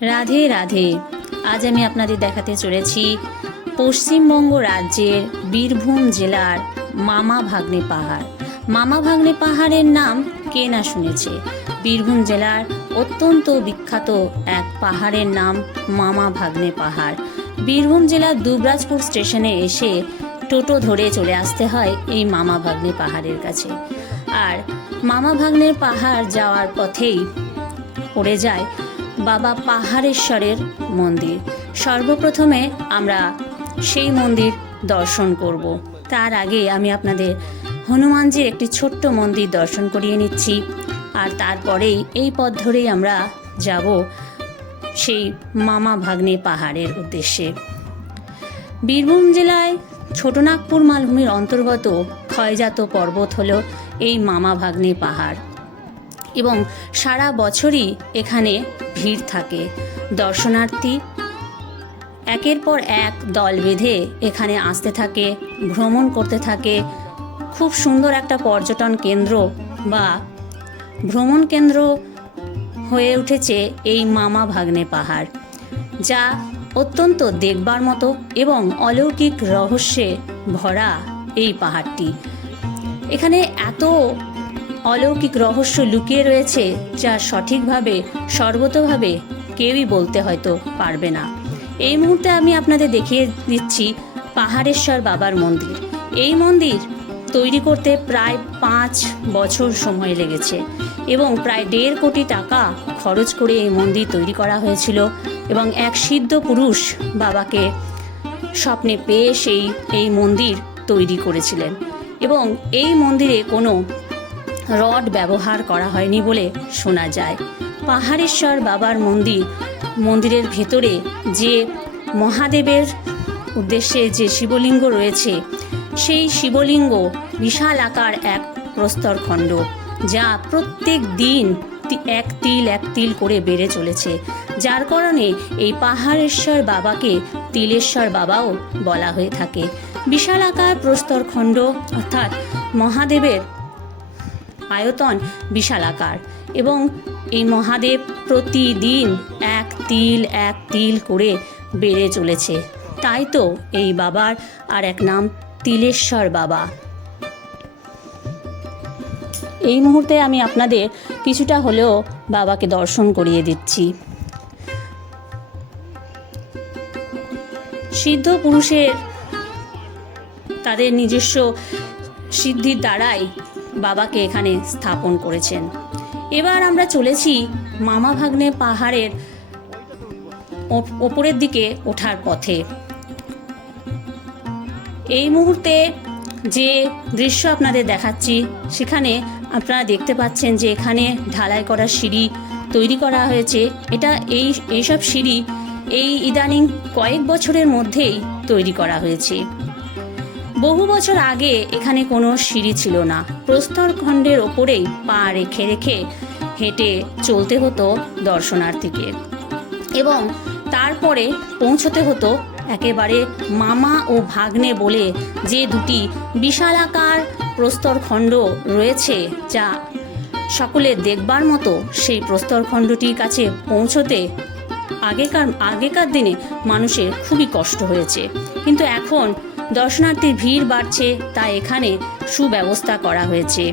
রাধে রাধে। আজ আমি আপনাদের দেখাতে চলেছি পশ্চিমবঙ্গ রাজ্যের বীরভূম জেলার মামা ভাগ্নে পাহাড়। মামা ভাগ্নে পাহাড়ের নাম কে না শুনেছে? বীরভূম জেলার অত্যন্ত বিখ্যাত এক পাহাড়ের নাম মামা ভাগ্নে পাহাড়। বীরভূম জেলার দুবরাজপুর স্টেশনে এসে টোটো ধরে চলে আসতে হয় এই মামা ভাগ্নে পাহাড়ের কাছে। আর মামা ভাগ্নের পাহাড় যাওয়ার পথেই পড়ে যায় বাবা পাহাড়েশ্বরের মন্দির। সর্বপ্রথমে আমরা সেই মন্দির দর্শন করব। তার আগে আমি আপনাদের হনুমানজির একটি ছোট্ট মন্দির দর্শন করিয়ে নিচ্ছি। আর তারপরেই এই পথ ধরেই আমরা যাব সেই মামা ভাগ্নে পাহাড়ের উদ্দেশ্যে। বীরভূম জেলায় ছোটনাগপুর মালভূমির অন্তর্গত ক্ষয়জাত পর্বত হল এই মামা ভাগ্নে পাহাড়। এবং সারা বছরই এখানে ভিড় থাকে। দর্শনার্থী একের পর এক দল বেঁধে এখানে আসতে থাকে, ভ্রমণ করতে থাকে। খুব সুন্দর একটা পর্যটন কেন্দ্র বা ভ্রমণ কেন্দ্র হয়ে উঠেছে এই মামা ভাগ্নে পাহাড়, যা অত্যন্ত দেখবার মতো এবং অলৌকিক রহস্যে ভরা এই পাহাড়টি। এখানে এত অলৌকিক রহস্য লুকিয়ে রয়েছে যা সঠিকভাবে, সর্বতভাবে কেউই বলতে হয়তো পারবে না। এই মুহূর্তে আমি আপনাদের দেখিয়ে দিচ্ছি পাহাড়েশ্বর বাবার মন্দির। এই মন্দির তৈরি করতে প্রায় পাঁচ বছর সময় লেগেছে এবং প্রায় দেড় কোটি টাকা খরচ করে এই মন্দির তৈরি করা হয়েছিল এবং এক সিদ্ধ পুরুষ বাবাকে স্বপ্নে পেয়ে সেই, এই মন্দির তৈরি করেছিলেন। এবং এই মন্দিরে কোনো রড ব্যবহার করা হয়নি বলে শোনা যায়। পাহাড়েশ্বর বাবার মন্দির, মন্দিরের ভেতরে যে মহাদেবের উদ্দেশ্যে যে শিবলিঙ্গ রয়েছে, সেই শিবলিঙ্গ বিশাল আকার এক প্রস্তরখণ্ড যা প্রত্যেক দিন এক তিল এক তিল করে বেড়ে চলেছে। যার কারণে এই পাহাড়েশ্বর বাবাকে তিলেশ্বর বাবাও বলা হয়ে থাকে। বিশাল আকার প্রস্তরখণ্ড অর্থাৎ মহাদেবের আয়তন বিশাল আকার এবং এই মহাদেব প্রতিদিন এক তিল এক তিল করে বেড়ে চলেছে। তাই তো এই বাবার আর এক নাম তিলেশ্বর বাবা। এই মুহূর্তে আমি আপনাদের কিছুটা হলেও বাবাকে দর্শন করিয়ে দিচ্ছি। সিদ্ধ পুরুষের তাদের নিজস্ব সিদ্ধির দ্বারাই বাবাকে এখানে স্থাপন করেছেন। এবার আমরা চলেছি মামা ভাগ্নে পাহাড়ের ওপ- ওপরের দিকে ওঠার পথে। এই মুহূর্তে যে দৃশ্য আপনাদের দেখাচ্ছি, সেখানে আপনারা দেখতে পাচ্ছেন যে এখানে ঢালাই করা সিঁড়ি তৈরি করা হয়েছে। এটা এই, এইসব সিঁড়ি এই ইদানিং কয়েক বছরের মধ্যেই তৈরি করা হয়েছে। বহু বছর আগে এখানে কোনো সিঁড়ি ছিল না। প্রস্তর খণ্ডের ওপরেই পা রেখে রেখে হেঁটে চলতে হতো দর্শনার্থীকে এবং তারপরে পৌঁছতে হতো একেবারে মামা ও ভাগ্নে বলে যে দুটি বিশালাকার প্রস্তরখণ্ড রয়েছে যা সকলে দেখবার মতো সেই প্রস্তরখণ্ডটির কাছে পৌঁছতে আগেকার আগেকার দিনে মানুষের খুবই কষ্ট হয়েছে। কিন্তু এখন দর্শনার্থীর ভিড় বাড়ছে তাই এখানে সুব্যবস্থা করা হয়েছে।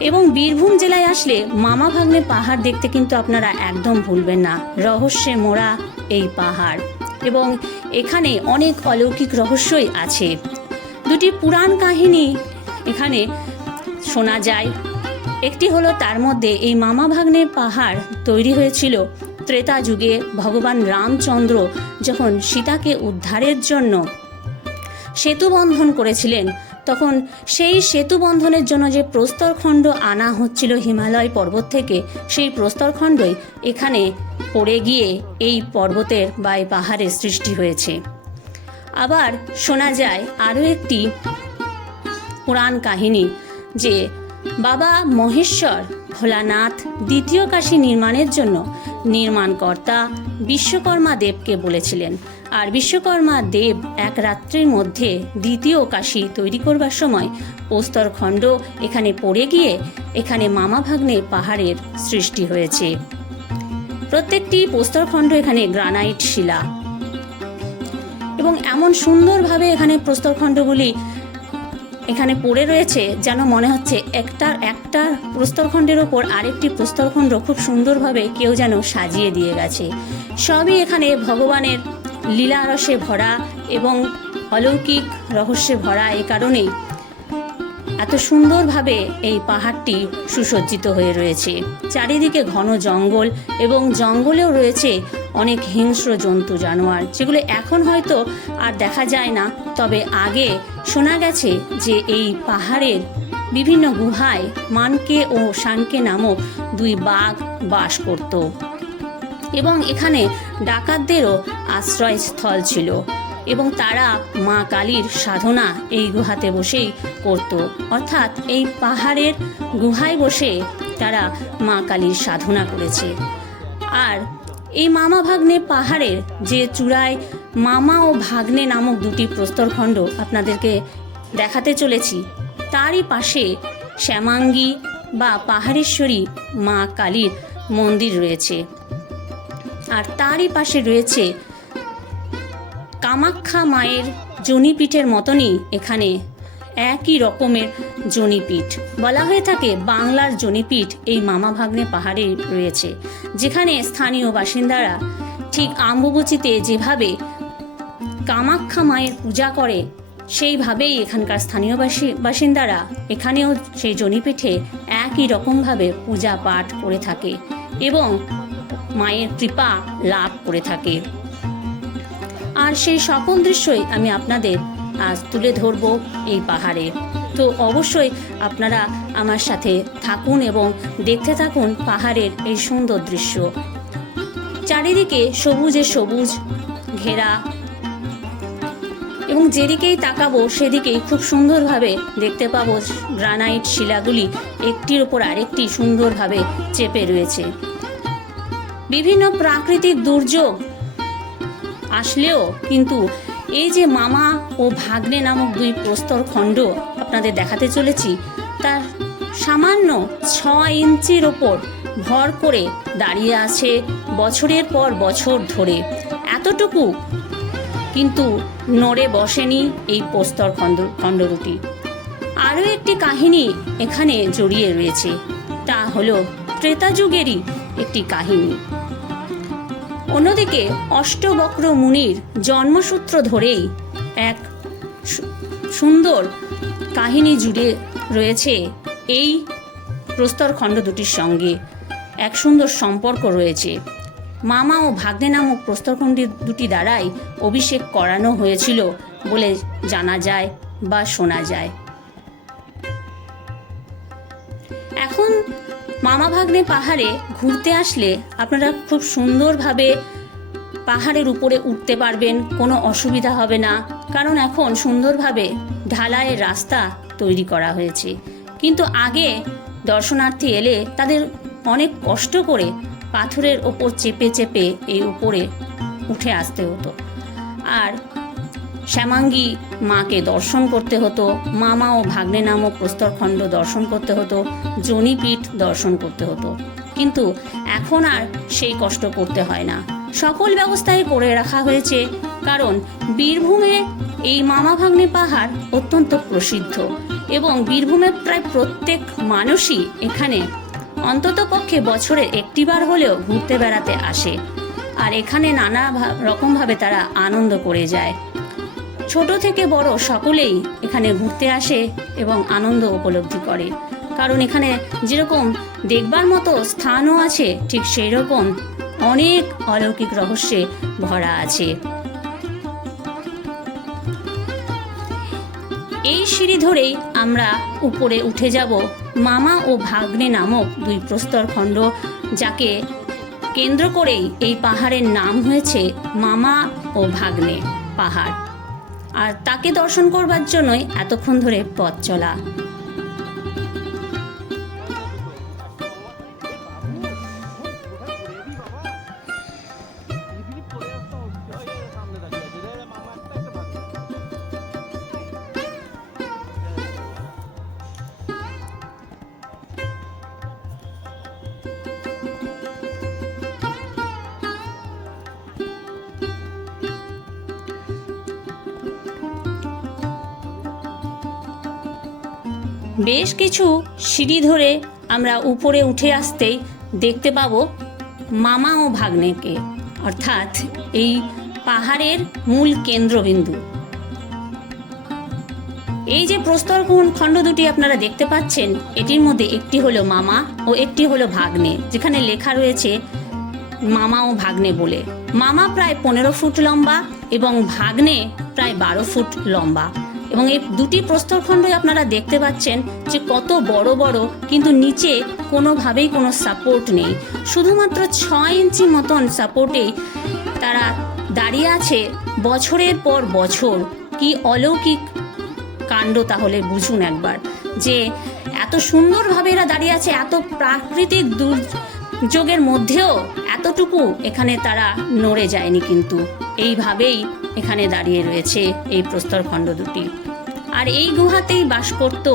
এবং বীরভূম জেলায় আসলে মামা ভাগ্নে পাহাড় দেখতে কিন্তু আপনারা একদম ভুলবেন না। রহস্যে মোড়া এই পাহাড়। এবং এখানে অনেক অলৌকিক রহস্যই আছে। দুটি পুরাণ কাহিনী এখানে শোনা যায়। একটি হলো তার মধ্যে এই মামা ভাগ্নে পাহাড় তৈরি হয়েছিল ত্রেতা যুগে ভগবান রামচন্দ্র যখন সীতাকে উদ্ধারের জন্য সেতু বন্ধন করেছিলেন। তখন সেই সেতু বন্ধনের জন্য যে প্রস্তরখণ্ড আনা হচ্ছিল হিমালয় পর্বত থেকে, সেই প্রস্তরখণ্ডই এখানে পড়ে গিয়ে এই পর্বতের বা এই পাহাড়ের সৃষ্টি হয়েছে। আবার শোনা যায় আরও একটি পুরাণ কাহিনী যে বাবা মহেশ্বর ভোলানাথ দ্বিতীয় কাশী নির্মাণের জন্য নির্মাণকর্তা বিশ্বকর্মা দেবকে বলেছিলেন। আর বিশ্বকর্মা দেব এক রাত্রির মধ্যে দ্বিতীয় কাশী তৈরি করবার সময় প্রস্তরখণ্ড এখানে পড়ে গিয়ে এখানে মামা ভাগ্নে পাহাড়ের সৃষ্টি হয়েছে। প্রত্যেকটি প্রস্তরখণ্ড এখানে গ্রানাইট শিলা। এবং এমন সুন্দরভাবে এখানে প্রস্তরখণ্ডগুলি এখানে পড়ে রয়েছে যেন মনে হচ্ছে একটার একটা প্রস্তরখণ্ডের ওপর আরেকটি প্রস্তরখণ্ড খুব সুন্দরভাবে কেউ যেন সাজিয়ে দিয়ে গেছে। সবই এখানে ভগবানের লীলারসে ভরা এবং অলৌকিক রহস্যে ভরা এই কারণেই এত সুন্দরভাবে এই পাহাড়টি সুসজ্জিত হয়ে রয়েছে। চারিদিকে ঘন জঙ্গল এবং জঙ্গলেও রয়েছে অনেক হিংস্র জন্তু জানোয়ার, যেগুলো এখন হয়তো আর দেখা যায় না। তবে আগে শোনা গেছে যে এই পাহাড়ের বিভিন্ন গুহায় মানকে ও শানকে নামক দুই বাঘ বাস করত। এবং এখানে ডাকাতদেরও আশ্রয়স্থল ছিল এবং তারা মা কালীর সাধনা এই গুহাতে বসেই করত। অর্থাৎ এই পাহাড়ের গুহায় বসে তারা মা কালীর সাধনা করেছে। আর এই মামা ভাগ্নে পাহাড়ের যে চূড়ায় মামা ও ভাগ্নে নামক দুটি প্রস্তরখণ্ড আপনাদেরকে দেখাতে চলেছি, তারই পাশে শ্যামাঙ্গী বা পাহাড়েশ্বরী মা কালীর মন্দির রয়েছে। আর তারই পাশে রয়েছে কামাখ্যা মায়ের জনিপীঠের মতনই এখানে একই রকমের জনিপীঠ। বলা হয়ে থাকে বাংলার জনিপীঠ এই মামা ভাগ্নে পাহাড়ে রয়েছে, যেখানে স্থানীয় বাসিন্দারা ঠিক আম্বুবচিতে যেভাবে কামাখ্যা মায়ের পূজা করে, সেইভাবেই এখানকার স্থানীয় বাসি বাসিন্দারা এখানেও সেই জনিপীঠে একই রকমভাবে পূজা পাঠ করে থাকে এবং মায়ের কৃপা লাভ করে থাকে। আর সেই সকল দৃশ্যই আমি আপনাদের আজ তুলে ধরব এই পাহাড়ে। তো অবশ্যই আপনারা আমার সাথে থাকুন এবং দেখতে থাকুন পাহাড়ের এই সুন্দর দৃশ্য। চারিদিকে সবুজে সবুজ ঘেরা এবং যেদিকেই তাকাবো সেদিকেই খুব সুন্দরভাবে দেখতে পাবো গ্রানাইট শিলাগুলি একটির ওপর আরেকটি সুন্দরভাবে চেপে রয়েছে। বিভিন্ন প্রাকৃতিক দুর্যোগ আসলেও কিন্তু এই যে মামা ও ভাগ্নে নামক দুই প্রস্তর খণ্ড আপনাদের দেখাতে চলেছি, তার সামান্য ছ ইঞ্চির ওপর ভর করে দাঁড়িয়ে আছে বছরের পর বছর ধরে। এতটুকু কিন্তু নড়ে বসেনি এই প্রস্তর খণ্ড খণ্ডরুটি আরও একটি কাহিনী এখানে জড়িয়ে রয়েছে, তা হলো ত্রেতা যুগেরই একটি কাহিনী। অন্যদিকে অষ্টবক্র মুনির জন্মসূত্র ধরেই এক সুন্দর কাহিনী জুড়ে রয়েছে এই প্রস্তরখণ্ড দুটির সঙ্গে। এক সুন্দর সম্পর্ক রয়েছে। মামা ও ভাগ্নে নামক প্রস্তরখণ্ড দুটি দ্বারাই অভিষেক করানো হয়েছিল বলে জানা যায় বা শোনা যায়। এখন মামা ভাগ্নে পাহাড়ে ঘুরতে আসলে আপনারা খুব সুন্দরভাবে পাহাড়ের উপরে উঠতে পারবেন, কোনো অসুবিধা হবে না। কারণ এখন সুন্দরভাবে ঢালাইয়ের রাস্তা তৈরি করা হয়েছে। কিন্তু আগে দর্শনার্থী এলে তাদের অনেক কষ্ট করে পাথরের ওপর চেপে চেপে এই উপরে উঠে আসতে হতো। আর শ্যামাঙ্গী মাকে দর্শন করতে হতো, মামা ও ভাগ্নে নামক প্রস্তরখণ্ড দর্শন করতে হতো, জনিপীঠ দর্শন করতে হতো। কিন্তু এখন আর সেই কষ্ট করতে হয় না। সকল ব্যবস্থাই করে রাখা হয়েছে, কারণ বীরভূমে এই মামা ভাগ্নে পাহাড় অত্যন্ত প্রসিদ্ধ এবং বীরভূমের প্রায় প্রত্যেক মানুষই এখানে অন্তত পক্ষে বছরে একটিবার হলেও ঘুরতে বেড়াতে আসে। আর এখানে নানা রকমভাবে তারা আনন্দ করে যায়। ছোট থেকে বড় সকলেই এখানে ঘুরতে আসে এবং আনন্দ উপলব্ধি করে। কারণ এখানে যেরকম দেখবার মতো স্থানও আছে, ঠিক সেই রকম অনেক অলৌকিক রহস্যে ভরা আছে। এই সিঁড়ি ধরেই আমরা উপরে উঠে যাব মামা ও ভাগ্নে নামক দুই প্রস্তর খণ্ড, যাকে কেন্দ্র করেই এই পাহাড়ের নাম হয়েছে মামা ও ভাগ্নে পাহাড়। আর তাকে দর্শন করবার জন্যই এতক্ষণ ধরে পথ চলা। বেশ কিছু সিঁড়ি ধরে আমরা উপরে উঠে আসতেই দেখতে পাব মামা ও ভাগ্নেকে, অর্থাৎ এই পাহাড়ের মূল কেন্দ্রবিন্দু। এই যে প্রস্তর খণ্ড দুটি আপনারা দেখতে পাচ্ছেন, এটির মধ্যে একটি হলো মামা ও একটি হলো ভাগ্নে, যেখানে লেখা রয়েছে মামা ও ভাগ্নে বলে। মামা প্রায় পনেরো ফুট লম্বা এবং ভাগ্নে প্রায় বারো ফুট লম্বা। এবং এই দুটি প্রস্তরখণ্ডই আপনারা দেখতে পাচ্ছেন যে কত বড় বড়, কিন্তু নিচে কোনোভাবেই কোনো সাপোর্ট নেই। শুধুমাত্র ছয় ইঞ্চি মতন সাপোর্টেই তারা দাঁড়িয়ে আছে বছরের পর বছর। কি অলৌকিক কাণ্ড তাহলে বুঝুন একবার, যে এত সুন্দরভাবে এরা দাঁড়িয়ে আছে, এত প্রাকৃতিক দুর্যোগের মধ্যেও এতটুকু এখানে তারা নড়ে যায়নি কিন্তু। এইভাবেই এখানে দাঁড়িয়ে রয়েছে এই প্রস্তরখণ্ড দুটি। আর এই গুহাতেই বাস করত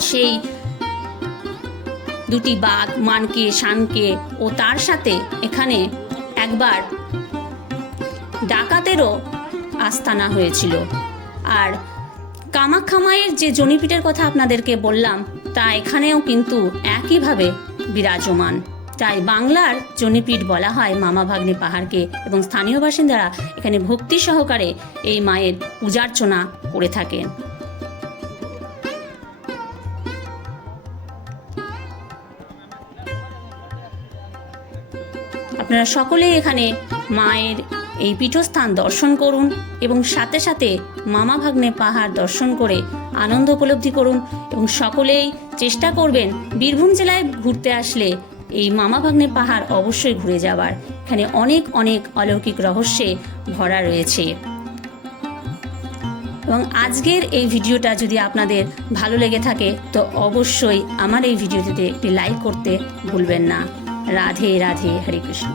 সেই দুটি বাঘ, মানকে, শানকে ও তার সাথে এখানে একবার ডাকাতেরও আস্তানা হয়েছিল। আর কামাখ্যা মায়ের যে জনিপীঠের কথা আপনাদেরকে বললাম, তা এখানেও কিন্তু একইভাবে বিরাজমান। তাই বাংলার জনিপীঠ বলা হয় মামা ভাগ্নে পাহাড়কে এবং স্থানীয় বাসিন্দারা এখানে ভক্তি সহকারে এই মায়ের পূজার্চনা করে থাকেন। আপনারা সকলেই এখানে মায়ের এই পীঠস্থান দর্শন করুন এবং সাথে সাথে মামা ভাগ্নে পাহাড় দর্শন করে আনন্দ উপলব্ধি করুন এবং সকলেই চেষ্টা করবেন বীরভূম জেলায় ঘুরতে আসলে এই মামা ভাগ্নে পাহাড় অবশ্যই ঘুরে যাবার এখানে অনেক অনেক অলৌকিক রহস্যে ভরা রয়েছে। এবং আজকের এই ভিডিওটা যদি আপনাদের ভালো লেগে থাকে, তো অবশ্যই আমার এই ভিডিওটিতে একটি লাইক করতে ভুলবেন না। রাধে রাধে, হরে কৃষ্ণ।